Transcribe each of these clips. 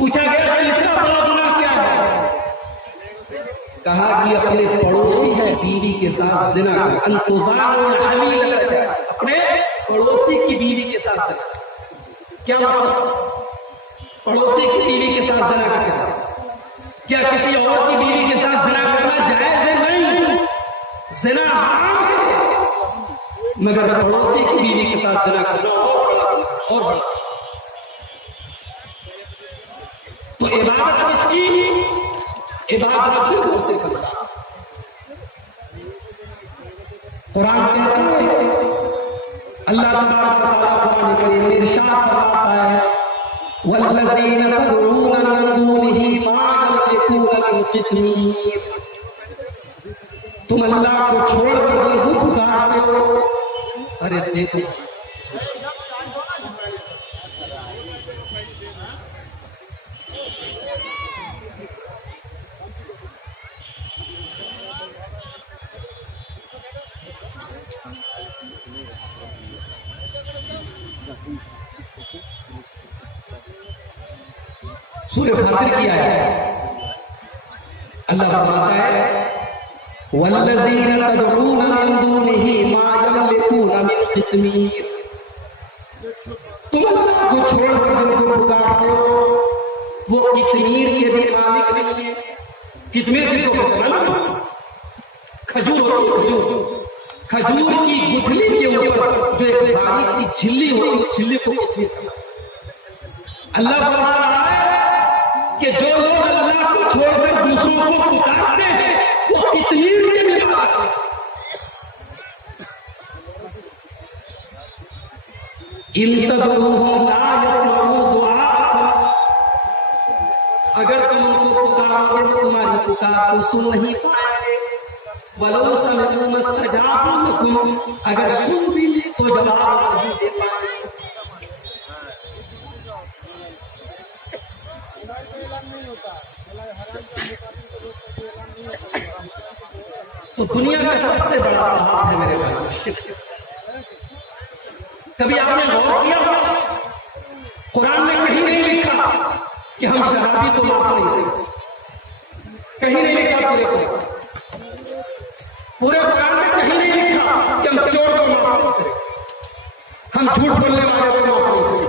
पूछा गया तीसरा बड़ा गुनाह क्या है? कहा कि अपने पड़ोसी है बीवी के साथ जिना कर, अपने पड़ोसी की बीवी के साथ जिना। क्या मतलब? पड़ोसी की बीवी के साथ जिना करके क्या किसी और की बीवी के साथ जिना करना जायज है? नहीं, जिना हराम है, मगर पड़ोसी की बीवी के साथ जिना करना और बड़ा। तो इबादत किसकी? इबादत सिर्फ उसे करना। कुरान में अल्लाह कुरान करीम में इरशाद फरमाता है वल्लज़ीना तदऊना मिन दूनिही मा यमलिकूना मिन क़ित्मीर। तुम अल्लाह को छोड़कर जिनको पुकारते हो, अरे देखो सूरह फातिर की आयत अल्लाह फरमाता है वल्लज़ीना तदऊना मिन दूनिही मा यमलिकूना मिन क़ित्मीर। तुम अल्लाह को छोड़कर जिनको पुकारते हो वो कितमीर के भी मालिक नहीं है। कितमीर किसको कहते हैं? खजूर होती है, खजूर की गुठली के ऊपर जो एक बारीक सी झिल्ली होती है, उस झिल्ली को कितमीर कहते हैं। अल्लाह फरमा रहा है कि जो लोग अल्लाह को छोड़कर दूसरों को पुकारते हैं वो कितमीर के भी मालिक हैं। इन तदऊहुम ला यस्मऊ दुआअकुम, अगर तुम उनको पुकारोगे तो तुम्हारी पुकार को सुन नहीं पाएंगे। वलौ समिअू मस्तजाबू लकुम, अगर सुन भी ले तो जवाब नहीं दे पाएंगे। तो दुनिया का सबसे बड़ा पाप है मेरे भाई शिर्क। कभी आपने गौर किया? कुरान में कहीं नहीं लिखा कि हम शराबी को माफ नहीं देंगे, कहीं नहीं लिखा पूरे कुरान में कहीं नहीं लिखा कि हम चोर को माफ नहीं करें, हम झूठ बोलने वाले को माफ नहीं करें,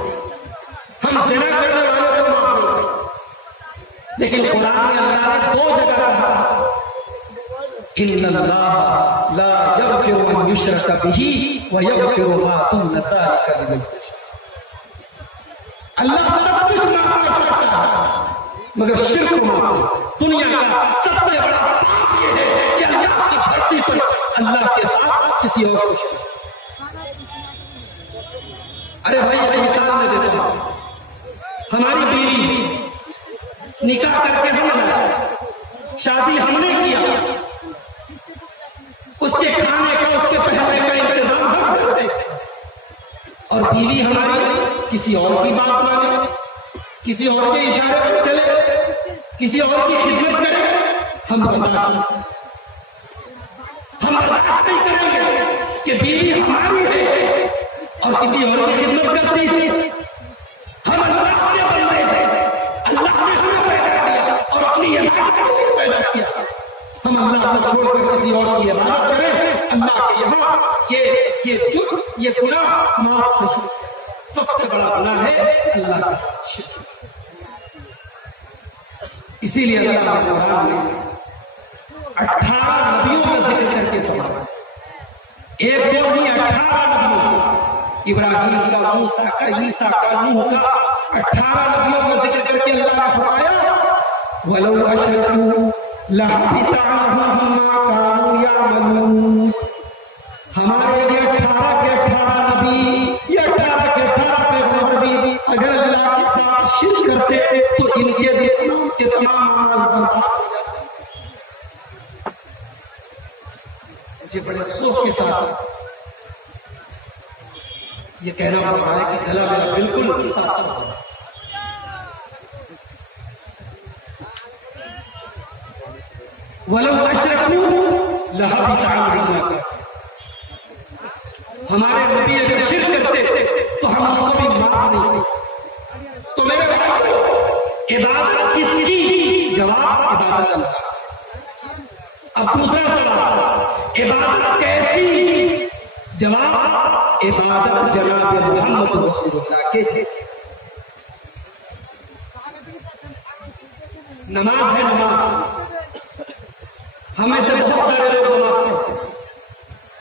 हम ज़िना करने वाले को माफ नहीं करें। लेकिन कुरान में अल्लाह ने दो जगह कहा इन्नल्लाह ला यग़फ़िरु अन युश्रका बिही व यग़फ़िरु मा दून ज़ालिका लिमन यशा। अल्लाह सब कुछ माफ कर सकता है मगर शिर्क को माफ नहीं। दुनिया का सबसे बड़ा पाप ये है कि अल्लाह की धरती पर अल्लाह के साथ किसी और को शिर्क। अरे भाई मैं मिसाल में देता हूं, हमारी बीवी निकाह करके हम लाए, शादी हमने किया, उसके खाने का उसके पहनने का इंतजाम हम करते और बीवी हमारी किसी और की बात माने, किसी और के इशारे पर चले, किसी और की खिदमत करे, हम बर्दाश्त नहीं करेंगे कि बीवी हमारी है और किसी और की खिदमत करती है। हम अल्लाह के बंदे हैं, अल्लाह ने हमें पैदा किया और अपनी इबादत के लिए पैदा किया। हम अल्लाह को छोड़कर किसी और की इबादत करें, अल्लाह के यहाँ ये गुनाह माफ नहीं। सबसे बड़ा गुनाह है अल्लाह का शिर्क। इसीलिए अल्लाह ने कुरान में 18 नबियों का जिक्र करके फरमाया, एक दो नहीं 18 नबियों, इब्राहिम का, मूसा का, ईसा का, नूह का, 18 नबियों का जिक्र करके अल्लाह ने फरमाया वलौ अशरकू लहबिता अन्हुम मा कानू यअमलून। हमारे लिए 18 के 18 नबी, ये 18 के 18 पैगंबर भी अगर अल्लाह के साथ शिर्क करते तो इनके तमाम के तमाम अमाल बर्बाद हो जाते। मुझे बड़े अफसोस के साथ ये कहना पड़ रहा है कि गला मेरा बिल्कुल साफ चल रहा है। वलौ अशरकू लहबिता अन्हुम, हमारे नबी अगर शिर्क करते तो हम उनको भी माफ नहीं करते। तो मेरे भाइयों इबादत किसकी? जवाब इबादत अल्लाह। अब दूसरा सवाल, इबादत कैसी? जवाब इबादत जनाब मोहम्मद रसूलुल्लाह के जैसे। नमाज है नमाज, हमें से बहुत सारे लोग नमाज पढ़ते हैं।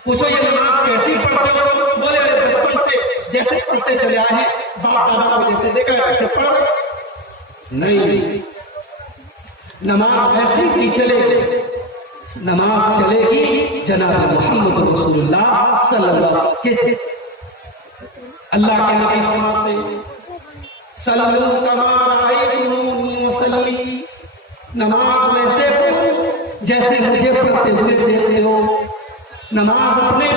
पूछो ये नमाज कैसी पढ़ते हो? बोले बचपन से जैसे पढ़ते चले आए हैं, बाप दादा को जैसे देखा ऐसे पढ़। नहीं, नमाज ऐसी ही चलेगी, नमाज चलेगी जनाब मोहम्मद रसूलुल्लाह सल्लल्लाहु अलैहि वसल्लम के जैसे। अल्लाह के नबी फरमाते सल्लु कमा रअयतुमूनी उसल्ली, नमाज वैसे पढ़ो जैसे मुझे पढ़ते हुए देखते हो। नमाज अपने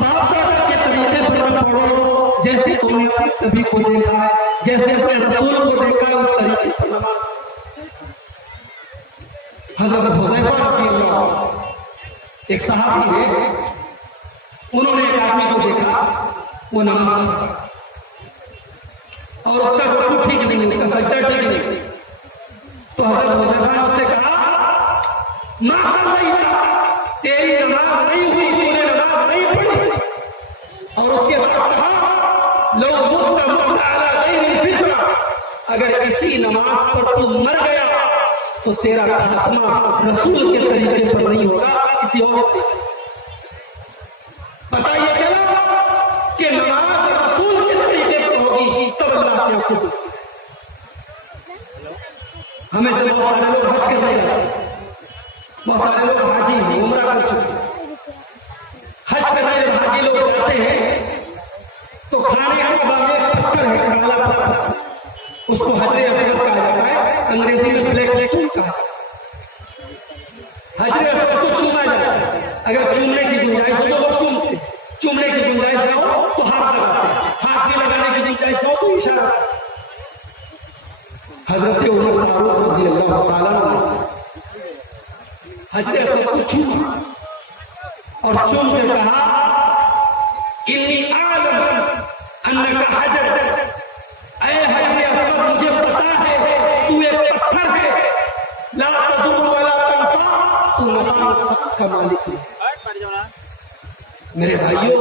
बाप दादा के तरीके पर पढ़ो, जैसे तुमने अपने नबी को देखा है, जैसे अपने रसूल को देखा उस तरीके पर नमाज। हज़रत हुज़ैफा रज़ियल्लाहु अन्हु एक सहाबी है, उन्होंने एक आदमी को देखा वो नमाज पढ़ता और उसका रुकू ठीक नहीं, उसका सजदा ठीक नहीं। तो हज़रत हुज़ैफा ने उससे कहा मा सल्लैता, तेरी नमाज नहीं हुई, तूने नमाज नहीं पढ़ी। और उसके बाद कहा लो मुत्ता मुत्ता अला गैरिल फित्रा, अगर इसी नमाज पर तू मर गया तो तेरा खात्मा रसूल के तरीके पर नहीं होगा, किसी और तरीके। पता ये चला कि नमाज रसूल के तरीके पर होगी तब अल्लाह के हुक्म। हमें से बहुत सारे लोग हज करने जाते हैं, बहुत सारे लोग हाजी हैं, उम्रा कर चुके। हज करने जब हाजी लोग जाते हैं तो खाने के बाद एक पत्थर है, काला पत्थर, उसको हजरे असवद कहा जाता है, अंग्रेजी में ब्लैक स्टोन कहा जाता है। हजरे असवद को चूमा जाता है, अगर चूमने की गुंजाइश हो तो वो चूमते, चूमने की गुंजाइश ना हो तो हाथ लगाते हैं, हाथ में लगाने की गुंजाइश ना हो तो इशारा। हजरत उमर फारूक रज़ियल्लाहु ताला अन्हु हजरे असवद को चूमा और चूम के कहा इन्नी आलम अन्नका हजर, ऐ हजरे असवद मुझे पता है तू एक पत्थर है, ला तज़ुर वला तंफा, तू नफा का मालिक है। मेरे भाइयों,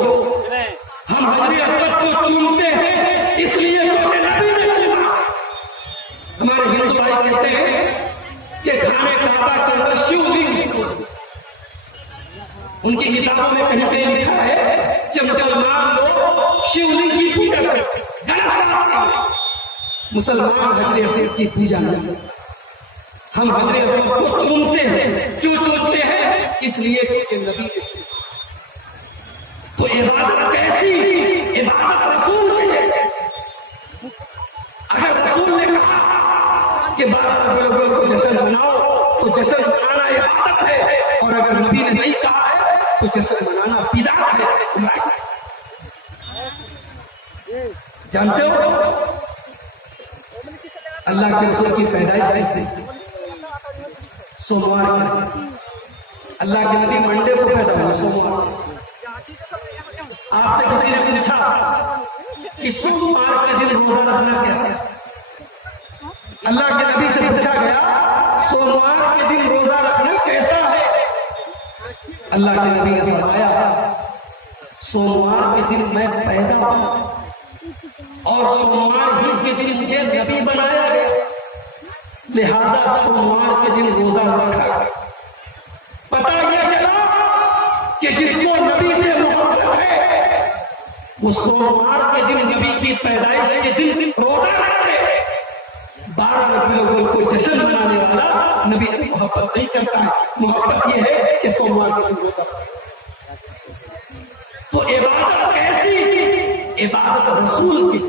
हम हजरे असवद को चूमते हैं इसलिए क्योंकि नबी ने चूमा। हमारे हिंदू भाई कहते हैं कि खाने काबा के अंदर शिवलिंग, उनकी किताबों में कहीं कहीं लिखा है कि मुसलमान लोग शिवलिंग की पूजा करते हैं, मुसलमान हजरे असवद की पूजा नहीं करते। हम हजरे असवद को चूमते हैं, क्यों चूमते हैं? इसलिए कि नबी ने चूमा। तो इबादत कैसी? इबादत रसूल के जैसे। अगर रसूल ने कहा कि 12 रबीउल को जश्न मनाओ तो जश्न मनाना इबादत है, और अगर नबी ने नहीं कहा है तो जश्न मनाना बिदअत है। जानते हो अल्लाह के रसूल की पैदाइश कैसे? सोमवार। अल्लाह के नबी मंडे को पैदा हुए, सोमवार। आपसे किसी ने पूछा कि सोमवार के दिन रोजा रखना कैसे? अल्लाह के नबी से पूछा गया सोमवार के दिन रोजा रखना कैसा है? अल्लाह के नबी ने फरमाया सोमवार के दिन मैं पैदा हुआ और सोमवार ही के दिन मुझे नबी बनाया गया, लिहाजा सोमवार के दिन रोजा रखा गया। पता यह चला कि जिसको नबी से मोहब्बत है वो सोमवार के दिन नबी की पैदाइश के दिन रोजा रखे। 12 रबीउल को जश्न मनाने वाला नबी से मोहब्बत नहीं करता है, मोहब्बत यह है कि सोमवार के दिन रोजा। तो इबादत कैसी? इबादत रसूल की।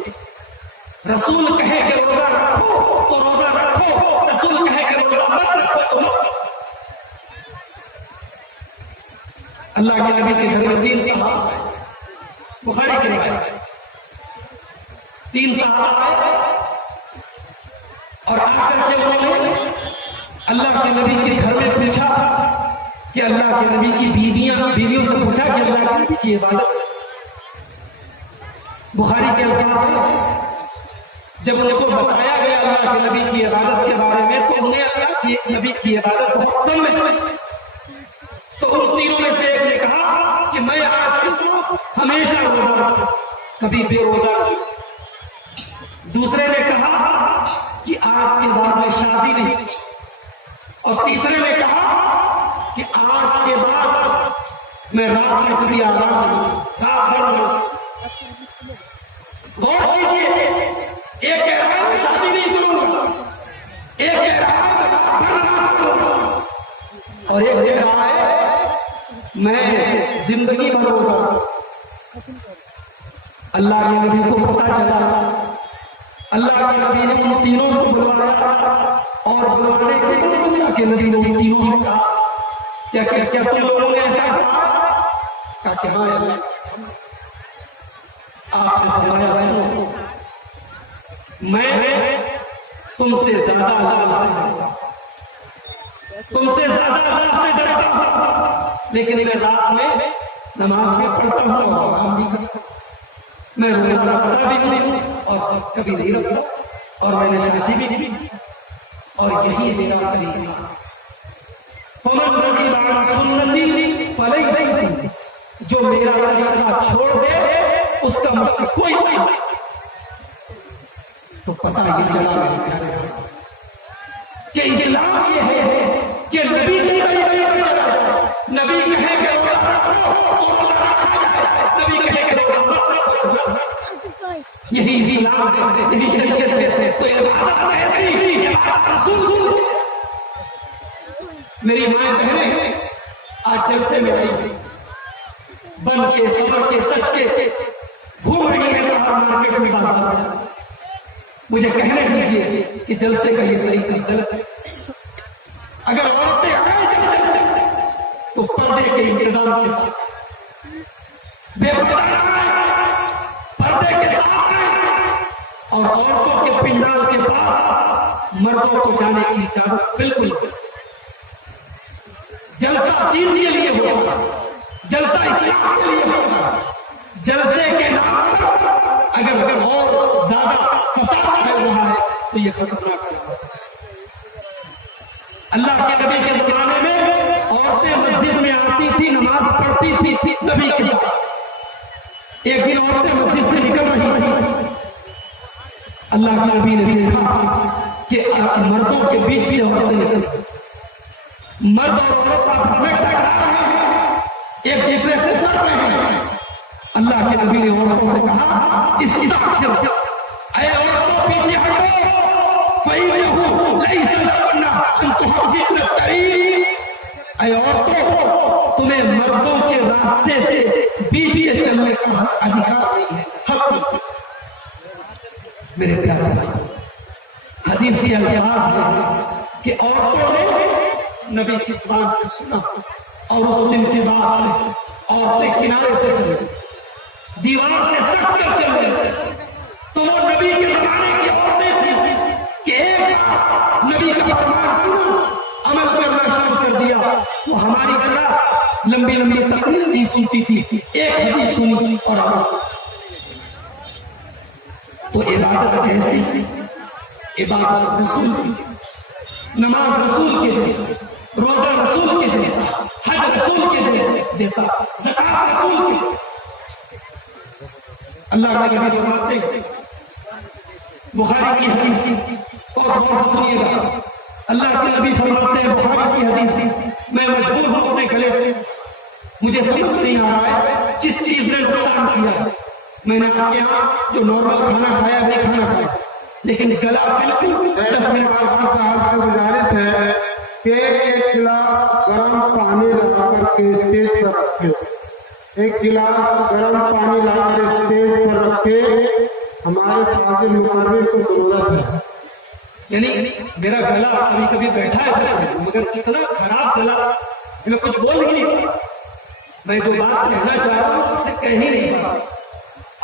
रसूल कहे कि रोजा रखो तो रोजा रखो, रसूल कहे कि रोजा मत रखो तो मत। अल्लाह के नबी के घर में 3 सहाबा आए, बुखारी की रिवायत। 3 सहाबा आए और आकर के उन्होंने अल्लाह के नबी के घर में पूछा कि अल्लाह के नबी की बीवियों से पूछा कि अल्लाह के नबी की इबादत। बुखारी के अल्फाज में जब उनको बताया गया अल्लाह के नबी की इबादत के तुमने अल्लाह की एक नबी की इबादत बहुत कम में। तो उन तीनों में से एक ने कहा कि मैं आज के तो हमेशा रोजा, कभी बेरोजा नहीं। दूसरे ने कहा कि आज के बाद में शादी नहीं। और तीसरे ने कहा कि आज के बाद मैं रात में कभी आराम नहीं, रात भर गौर कीजिए। एक कह रहा है मैं शादी नहीं करूंगा, एक कह रहा है और एक कह रहा है मैं जिंदगी भर होगा। अल्लाह के नबी को पता चला, अल्लाह के नबी ने उन तीनों को बुलवाया और बुलवाने के बाद अल्लाह के नबी ने उन तीनों से कहा क्या क्या क्या तुम लोगों ने ऐसा कहा कि हाँ आपने फरमाया सुनो, मैं तुमसे ज्यादा अल्लाह से डरता, तुमसे ज्यादा अल्लाह से डरता हूं, लेकिन मैं रात में नमाज भी पढ़ता हूं और काम भी करता हूं, मैं रोजा रखता भी नहीं और कभी नहीं रखता, और मैंने शादी भी की, और यही मेरा तरीका। फमन रगीबा सुन्नती फलैसा, जो मेरा तरीका छोड़ दे उसका मुझसे कोई नहीं। तो पता ये चला कि इस्लाम ये है कि नबी की तरीका चला, नबी कहे कि रोजा रखो तो रोजा रखा जाए, नबी कहे कि रोजा मत रखो। यही इस्लाम है, यही शरीयत है। तो इबादत ऐसी ही रसूल। मेरी माए बहने आज जलसे में आई, बन के सबर के सच के घूम रही है मार्केट में, बाजार में। मुझे कहने दीजिए कि जलसे का ये तरीका गलत है। अगर औरतें आए जलसे तो पर्दे के इंतजाम के साथ, बेपर्दा पर्दे के साथ, और औरतों के पिंडाल के पास मर्दों को जाने की इजाजत बिल्कुल नहीं। जलसा दीन के लिए होगा, जलसा इस्लाम के लिए होगा। जलसे के नाम पर अगर और ज्यादा फसाद फैल रहा है तो ये खतरनाक है। अल्लाह के नबी के जमाने में औरतें मस्जिद में आती थी, नमाज पढ़ती थी नबी के साथ। एक दिन औरतें मस्जिद से निकल रही थी, अल्लाह के नबी ने देखा कि मर्दों के बीच से औरतें निकली, मर्द और औरत आपस में टकरा रहे हैं, एक दूसरे से सड़ रहे हैं। अल्लाह के नबी ने औरतों से कहा इस्ताग़फिर, ऐ औरतों पीछे हटो, फ़इन्नहु लैसा लकुन्ना अन तुहद्दिथना तरीक़। ऐ औरतों, तुम्हें मर्दों के रास्ते से बीच से चलने का अधिकार नहीं है, हक। मेरे प्यारे भाई, हदीस की अल्फाज है कि औरतों ने नबी की जुबान से सुना और उस दिन के बाद से औरतें किनारे से चली, दीवार से सट कर चल रही। तो वो नबी के जमाने की औरतें थी कि एक नबी का फरमान सुनो, अमल करना शुरू कर दिया। तो हमारी तरह लंबी लंबी तकरीर नहीं सुनती थी, एक हदीस सुनी और अमल। तो इबादत ऐसी थी, इबादत रसूल की, नमाज रसूल के जैसे, रोजा रसूल के जैसा, हज रसूल के जैसा, ज़कात रसूल के जैसा। अल्लाह के नबी फरमाते हैं, बुखारी की हदीस और गौर से सुनिएगा। अल्लाह के नबी फरमाते हैं, बुखारी की हदीस, मैं मजबूर हूं अपने गले से, मुझे समझ नहीं आ रहा है किस चीज ने नुकसान किया है। मैंने आपके यहाँ जो नॉर्मल खाना खाया नहीं खाना खाया, लेकिन गला बिल्कुल 10 मिनट आपसे गुजारिश है कि एक गिलास गर्म पानी लगाकर के स्टेज पर रखे, एक गिलास गर्म पानी लगाकर स्टेज पर रखे। हमारे फाजिल मुकाबिल को जरूरत है। यानी मेरा गला कभी कभी बैठा है, मगर इतना खराब गला मैं कुछ बोल ही नहीं पा। मैं जो बात कहना चाह रहा हूँ उससे कह ही नहीं पा,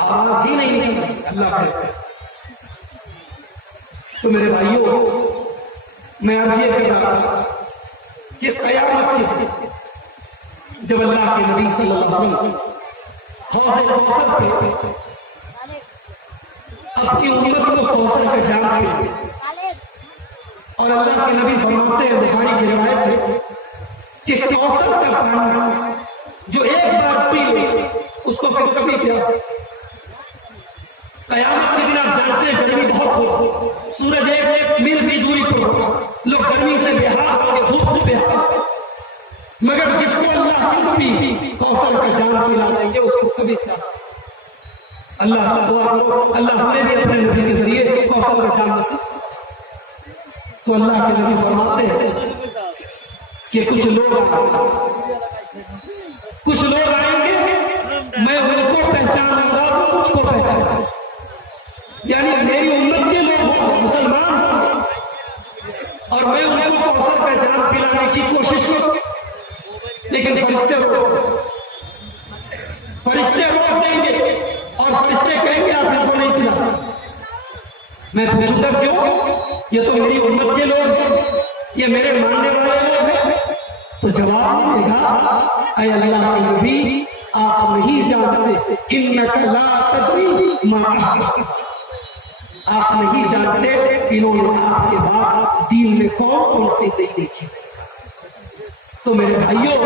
आवाज ही नहीं निकलती। अल्लाह करे। तो मेरे भाइयों, मैं अर्ज ये कर रहा था कि क़यामत के दिन जब अल्लाह के नबी सल्लल्लाहु अलैहि वसल्लम हौज़ कौसर पे अपनी उम्मत को कौसर का जाम देंगे और अल्लाह के नबी फरमाते हैं, बुखारी की रिवायत है कि कौसर का पानी जो एक बार पी ले उसको फिर कभी प्यास। कयामत के दिन आप जानते हैं गर्मी बहुत हो, सूरज एक मील की दूरी पर होगा, लोग गर्मी से बेहाल होंगे, धूप से बेहाल, मगर जिसको अल्लाह की कौसर का जाम पिला देंगे उसको कभी प्यास। अल्लाह से दुआ करो, अल्लाह हमें भी अपने नबी के जरिए कौसर का जाम नसीब। तो अल्लाह के नबी फरमाते हैं कि कुछ लोग आएंगे, मैं उनको पहचानूंगा तो मुझको पहचानूंगा, यानी मेरी उम्मत के लोग मुसलमान हों और मैं उनको कौसर का जाम पिलाने की कोशिश करूं, लेकिन फरिश्ते रोक देंगे और फरिश्ते कहेंगे आप इनको नहीं पिला सकते। मैं पूछूंगा क्यों? ये तो मेरी उम्मत के लोग हैं, ये मेरे मानने वाले लोग हैं। तो जवाब देगा, ऐ अल्लाह के नबी आप नहीं जानते, इन्नका ला तदरी मा अहदथ, आप नहीं जानते इन्होंने आपके बाद दीन में कौन कौन सी नई चीजें। तो मेरे भाइयों,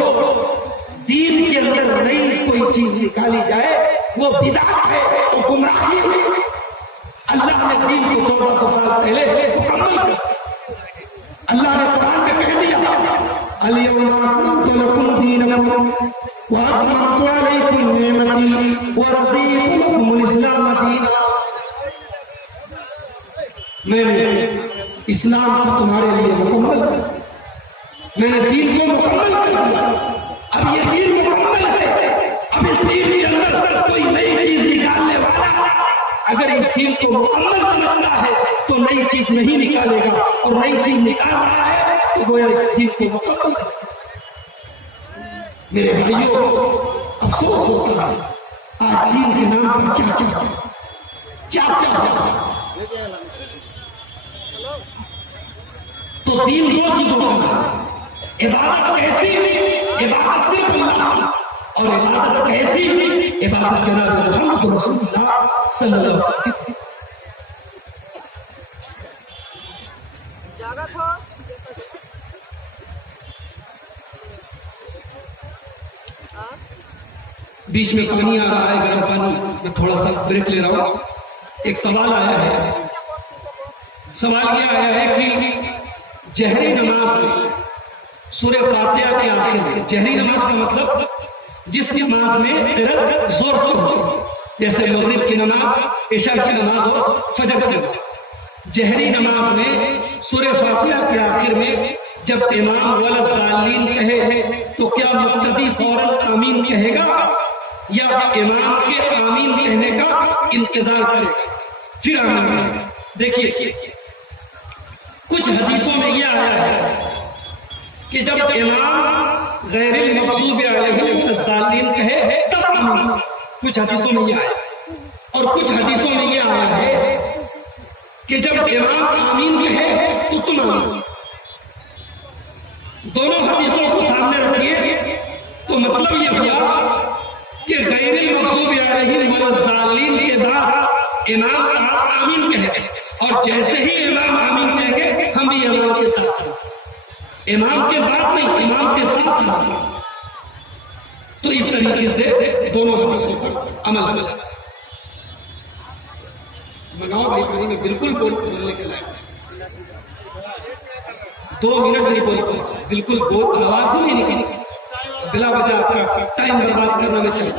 दीन के अंदर नई कोई चीज निकाली जाए वो बिदअत है, वो गुमराही है। अल्लाह ने दीन को 1400 साल पहले मुकम्मल कर, अल्लाह ने कुरान में कह दिया, अल-यौमा अकमलतु लकुम दीनकुम व अतममतु अलैकुम निअमती व रज़ीतु लकुमुल इस्लाम दीना। मैंने इस्लाम को तुम्हारे लिए मुकम्मल कर दिया, मैंने दीन को मुकम्मल कर दिया। अब ये दीन मुकम्मल है, अब इस दीन के अंदर कोई नई चीज निकालने वाला अगर इस दीन को मुकम्मल समझता है तो नई चीज नहीं निकालेगा, और नई चीज निकाल रहा है तो गोया इस दीन को मुकम्मल कर सकता। मेरे भाइयों, अफसोस होता है आज दीन के नाम पर क्या तो दीन दो चीजों का, इबादत कैसी, इबादत सिर्फ अल्लाह, और इबादत कैसी, इबादत जनाब मोहम्मद रसूलुल्लाह सल्लल्लाहु अलैहि वसल्लम। बीच में पानी आ रहा है, गर्म पानी, मैं थोड़ा सा ब्रेक ले रहा हूं। एक सवाल आया है, सवाल यह आया है कि जहरी नमाज में सूरह फातिहा के आखिर में, जहरी नमाज का मतलब जिस नमाज में क़िराअत जोर से हो, जैसे मगरिब की नमाज, इशा की नमाज और फजर की नमाज। जहरी नमाज में सूरह फातिहा के आखिर में जब इमाम वला सालीन कहे तो क्या मुक्तदी फौरन आमीन कहेगा या इमाम के आमीन कहने का इंतजार करेगा फिर आमीन कहेगा? देखिए, कुछ हदीसों में यह आया है कि जब इमाम गैरिल मग़ज़ूब अलैहिम सालीन कहे तब आमीन। कुछ हदीसों में यह आया, और कुछ हदीसों में यह आया है कि जब इमाम आमीन कहे तो तुम आमीन। दोनों हदीसों को सामने रखिए तो मतलब यह हुआ कि गैरिल मग़ज़ूब अलैहिम सालीन के बाद इमाम साहब आमीन कहेंगे, और जैसे ही इमाम आमीन कहेंगे हम भी इमाम के साथ हैं। इमाम के बाद नहीं, इमाम के साथ नहीं। तो इस तरीके से दोनों हदीसों पर अमल किया। मनाओ भाई, में बिल्कुल बोलने के लायक 2 मिनट नहीं बोल पाए, बिल्कुल बोल आवाज ही नहीं निकली, बिला वजह आपका टाइम बर्बाद करना नहीं चाहिए।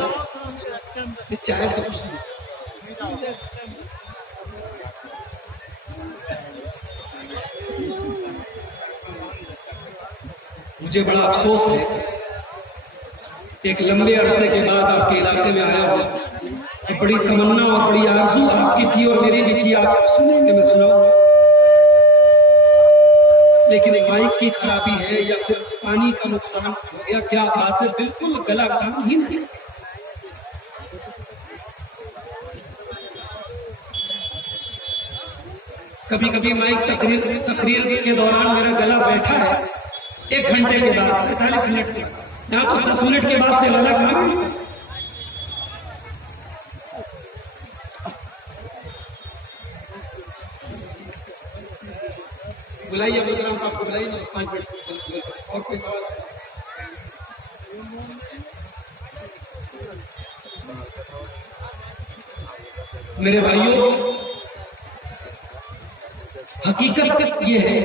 चाहे से कुछ नहीं। मुझे बड़ा अफसोस है, एक लंबे अरसे के बाद आपके इलाके में आया हूं। बड़ी तमन्ना और बड़ी आरज़ू आपकी थी और मेरी भी थी, आप सुनेंगे, मैं सुनाऊंगा, लेकिन माइक की खराबी है या फिर पानी का नुकसान हो गया, क्या बात है, बिल्कुल गला काम ही नहीं। कभी कभी माइक तकरीर के दौरान मेरा गला बैठा है 1 घंटे के बाद, 45 मिनट के बाद, यहाँ तो 10 मिनट के बाद से गला खा। बुलाइए अब्दुल कलाम साहब को, बुलाइए। 5 मिनट और कोई सवाल? मेरे भाइयों, हकीकत ये है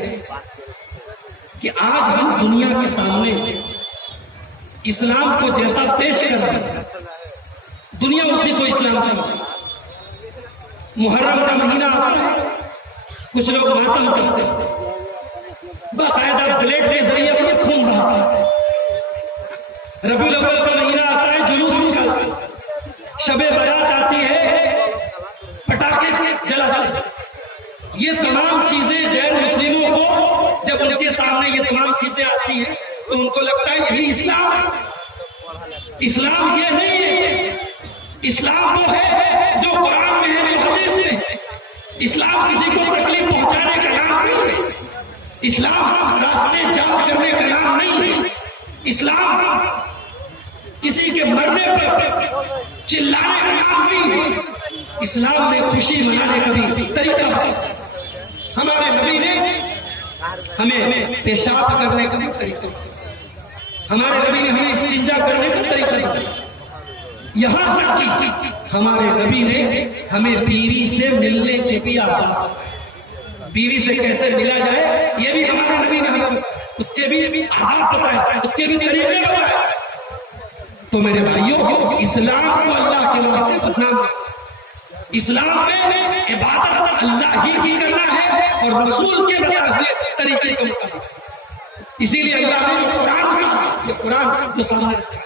कि आज हम दुनिया के सामने इस्लाम को जैसा पेश कर रहे हैं, दुनिया उसी को इस्लाम समझती है। मुहर्रम का महीना आता है, कुछ लोग मातम करते हैं, बाकायदा ब्लेड के जरिए अपने खून बहाते हैं। रबीउल अव्वल का महीना आता है, जुलूस निकालते हैं, शबे बरात आती है, पटाखे जलाते हैं। ये तमाम चीजें गैर मुस्लिमों को जब उनके सामने ये तमाम चीजें आती हैं तो उनको लगता है यही इस्लाम है। इस्लाम ये नहीं है। इस्लाम वो है जो कुरान में है, जो हदीस में है। इस्लाम किसी को तकलीफ पहुंचाने का नाम नहीं है। इस्लाम रास्ते जाम करने का नाम नहीं है। इस्लाम किसी के मरने पर चिल्लाने का नाम नहीं है। इस्लाम में खुशी मनाने का भी तरीका है। हमारे नबी ने हमें पेशाब करने का भी तरीका, हमारे नबी ने हमें इस्तिंजा करने का तरीका बताया। यहां तक कि हमारे नबी ने हमें बीवी से मिलने के भी आदत, बीवी से कैसे मिला जाए ये भी हमारे नबी ने हमें उसके भी आदत बताया, उसके भी तरीके बताए। तो मेरे भाइयों, इस्लाम को अल्लाह के वास्ते बदनाम, इस्लाम में इबादत अल्लाह ही की करना है और रसूल के बताए हुए तरीके को मुताबिक। इसीलिए अल्लाह ने कुरान का, ये कुरान जो सामने रखा,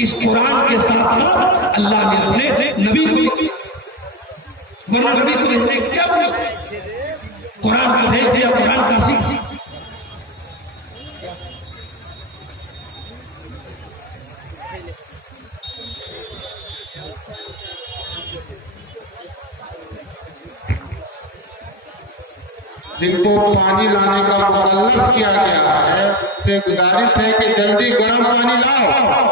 इस कुरान के साथ साथ अल्लाह ने अपने नबी को, वरना नबी को भेजने की क्या जरूरत? कुरान का भेज दिया, कुरान काफी। जिनको पानी लाने का मुकल्लफ किया गया है, उससे गुजारिश है कि जल्दी गर्म पानी लाओ,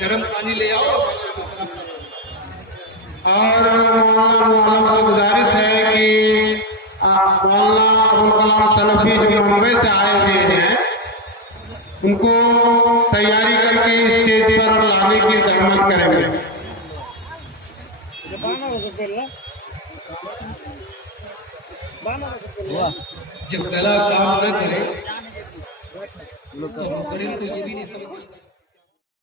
गर्म पानी ले आओ। और मौलाना से गुजारिश है कि मौलाना अबुल कलाम सलफी जो मुंबई से आए हुए हैं, उनको तैयारी करके स्टेज पर लाने की जहमत करेंगे। जब गला काम न करे तो मुकर्रिर को ये भी नहीं समझ